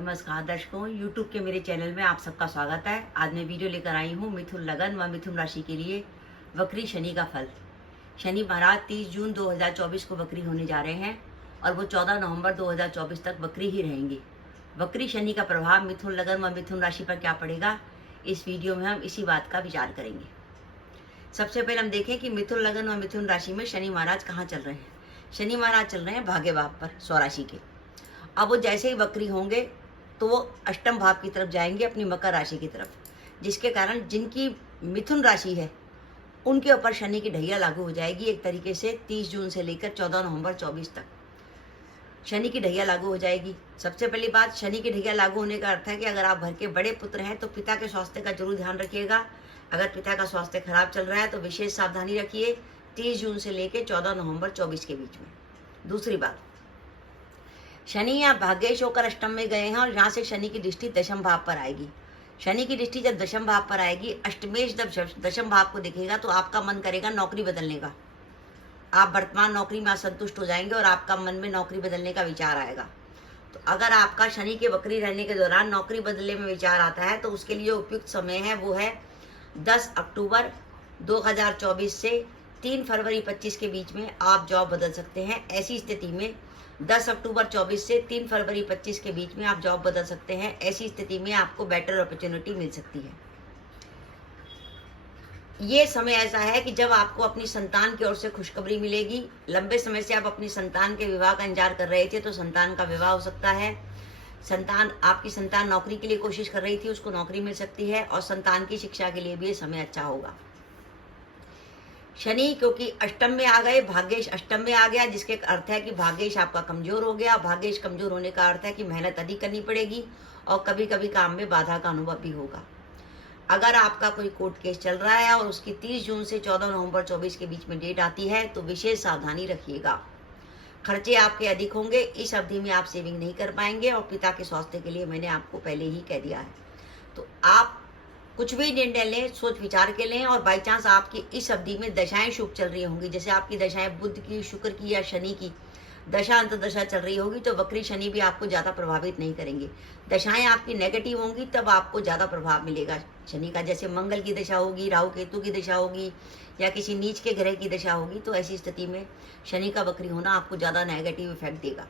नमस्कार दर्शकों, YouTube के मेरे चैनल में आप सबका स्वागत है। आज मैं वीडियो लेकर आई हूँ मिथुन लगन व मिथुन राशि के लिए वक्री शनि का फल। शनि महाराज 30 जून 2024 को वक्री होने जा रहे हैं और वो 14 नवंबर 2024 तक वक्री ही रहेंगे। वक्री शनि का प्रभाव मिथुन लगन व मिथुन राशि पर क्या पड़ेगा, इस वीडियो में हम इसी बात का विचार करेंगे। सबसे पहले हम देखें कि मिथुन लगन व मिथुन राशि में शनि महाराज कहाँ चल रहे हैं। शनि महाराज चल रहे हैं भाग्य भाव पर, स्वराशि के। अब वो जैसे ही वक्री होंगे तो वो अष्टम भाव की तरफ जाएंगे, अपनी मकर राशि की तरफ, जिसके कारण जिनकी मिथुन राशि है उनके ऊपर शनि की ढैया लागू हो जाएगी। एक तरीके से 30 जून से लेकर 14 नवंबर 24 तक शनि की ढैया लागू हो जाएगी। सबसे पहली बात, शनि की ढैया लागू होने का अर्थ है कि अगर आप घर के बड़े पुत्र हैं तो पिता के स्वास्थ्य का जरूर ध्यान रखिएगा। अगर पिता का स्वास्थ्य खराब चल रहा है तो विशेष सावधानी रखिए 30 जून से लेकर 14 नवंबर 24 के बीच में। दूसरी बात, शनि यहाँ भाग्येश होकर अष्टम में गए हैं और यहाँ से शनि की दृष्टि दशम भाव पर आएगी। शनि की दृष्टि जब दशम भाव पर आएगी, अष्टमेश जब दशम भाव को दिखेगा तो आपका मन करेगा नौकरी बदलने का। आप वर्तमान नौकरी में असंतुष्ट हो जाएंगे और आपका मन में नौकरी बदलने का विचार आएगा। तो अगर आपका शनि के वक्री रहने के दौरान नौकरी बदलने में विचार आता है तो उसके लिए उपयुक्त समय है वो है 10 अक्टूबर 2024 से 3 फरवरी 25 के बीच में आप जॉब बदल सकते हैं। ऐसी स्थिति में 10 अक्टूबर 24 से 3 फरवरी 25 के बीच में आप जॉब बदल सकते हैं। ऐसी स्थिति में आपको बेटर अपॉर्चुनिटी मिल सकती है। ये समय ऐसा है कि जब आपको अपनी संतान की ओर से खुशखबरी मिलेगी। लंबे समय से आप अपनी संतान के विवाह का इंतजार कर रहे थे तो संतान का विवाह हो सकता है। आपकी संतान नौकरी के लिए कोशिश कर रही थी, उसको नौकरी मिल सकती है। और संतान की शिक्षा के लिए भी ये समय अच्छा होगा। शनि क्योंकि अष्टम में आ गए, भाग्येश अष्टम में आ गया, जिसके अर्थ है कि भाग्येश आपका कमजोर हो गया। भाग्येश कमजोर होने का अर्थ है कि मेहनत अधिक करनी पड़ेगी और कभी कभी काम में बाधा का अनुभव भी होगा। अगर आपका कोई कोर्ट केस चल रहा है और उसकी 30 जून से 14 नवंबर 24 के बीच में डेट आती है तो विशेष सावधानी रखिएगा। खर्चे आपके अधिक होंगे। इस अवधि में आप सेविंग नहीं कर पाएंगे और पिता के स्वास्थ्य के लिए मैंने आपको पहले ही कह दिया है। तो आप कुछ भी निर्णय लें, सोच विचार के लें। और बाई चांस आपकी इस अवधि में दशाएं शुभ चल रही होंगी, जैसे आपकी दशाएं बुध की, शुक्र की या शनि की दशा अंतर्दशा चल रही होगी तो वक्री शनि भी आपको ज़्यादा प्रभावित नहीं करेंगे। दशाएं आपकी नेगेटिव होंगी तब आपको ज़्यादा प्रभाव मिलेगा शनि का। जैसे मंगल की दशा होगी, राहु केतु की दशा होगी या किसी नीच के ग्रह की दशा होगी तो ऐसी स्थिति में शनि का वक्री होना आपको ज़्यादा नेगेटिव इफेक्ट देगा।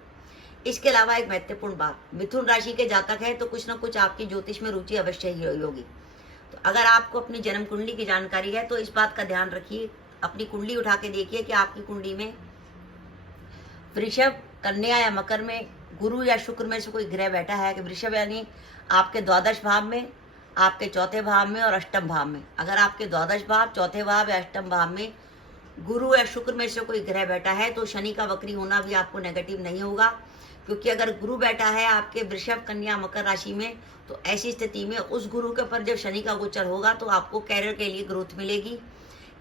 इसके अलावा एक महत्वपूर्ण बात, मिथुन राशि के जातक है तो कुछ ना कुछ आपकी ज्योतिष में रुचि अवश्य ही होगी। तो अगर आपको अपनी जन्म कुंडली की जानकारी है तो इस बात का ध्यान रखिए, अपनी कुंडली उठा के देखिए कि आपकी कुंडली में वृषभ, कन्या या मकर में गुरु या शुक्र में से कोई ग्रह बैठा है कि वृषभ यानी आपके द्वादश भाव में, आपके चौथे भाव में और अष्टम भाव में। अगर आपके द्वादश भाव, चौथे भाव या अष्टम भाव में गुरु या शुक्र में से कोई ग्रह बैठा है तो शनि का वक्री होना भी आपको नेगेटिव नहीं होगा। क्योंकि अगर गुरु बैठा है आपके वृषभ, कन्या, मकर राशि में तो ऐसी स्थिति में उस गुरु के ऊपर जब शनि का गोचर होगा तो आपको कैरियर के लिए ग्रोथ मिलेगी।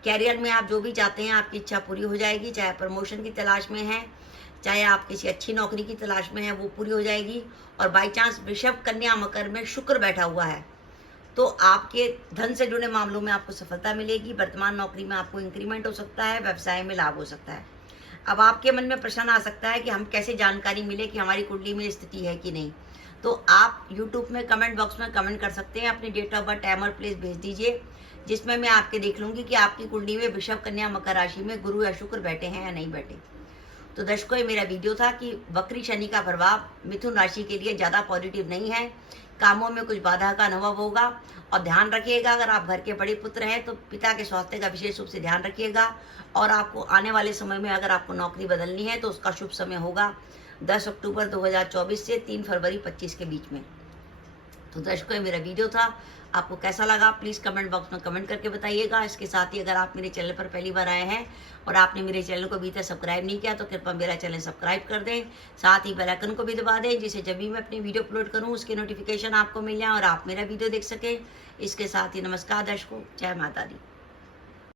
कैरियर में आप जो भी चाहते हैं आपकी इच्छा पूरी हो जाएगी। चाहे प्रमोशन की तलाश में है, चाहे आप किसी अच्छी नौकरी की तलाश में है, वो पूरी हो जाएगी। और बाई चांस वृषभ, कन्या, मकर में शुक्र बैठा हुआ है तो आपके धन से जुड़े मामलों में आपको सफलता मिलेगी। वर्तमान नौकरी में आपको इंक्रीमेंट हो सकता है, व्यवसाय में लाभ हो सकता है। अब आपके मन में प्रश्न आ सकता है कि हम कैसे जानकारी मिले कि हमारी कुंडली में स्थिति है कि नहीं। तो आप YouTube में कमेंट बॉक्स में कमेंट कर सकते हैं, अपनी डेट ऑफ बर्थ, टाइम और प्लेस भेज दीजिए, जिसमें मैं आपके देख लूंगी कि आपकी कुंडली में वृषभ, कन्या, मकर राशि में गुरु या शुक्र बैठे हैं या नहीं बैठे। तो दर्शकों, ये मेरा वीडियो था कि वक्री शनि का प्रभाव मिथुन राशि के लिए ज़्यादा पॉजिटिव नहीं है। कामों में कुछ बाधा का अनुभव होगा। और ध्यान रखिएगा, अगर आप घर के बड़े पुत्र हैं तो पिता के स्वास्थ्य का विशेष रूप से ध्यान रखिएगा। और आपको आने वाले समय में अगर आपको नौकरी बदलनी है तो उसका शुभ समय होगा 10 अक्टूबर 2024 से 3 फरवरी 25 के बीच में। तो दर्शकों, ये मेरा वीडियो था, आपको कैसा लगा प्लीज़ कमेंट बॉक्स में कमेंट करके बताइएगा। इसके साथ ही अगर आप मेरे चैनल पर पहली बार आए हैं और आपने मेरे चैनल को अभी तक सब्सक्राइब नहीं किया तो कृपया मेरा चैनल सब्सक्राइब कर दें। साथ ही बेल आइकन को भी दबा दें, जिससे जब भी मैं अपनी वीडियो अपलोड करूं उसकी नोटिफिकेशन आपको मिल जाए और आप मेरा वीडियो देख सकें। इसके साथ ही नमस्कार दर्शकों, जय माता दी।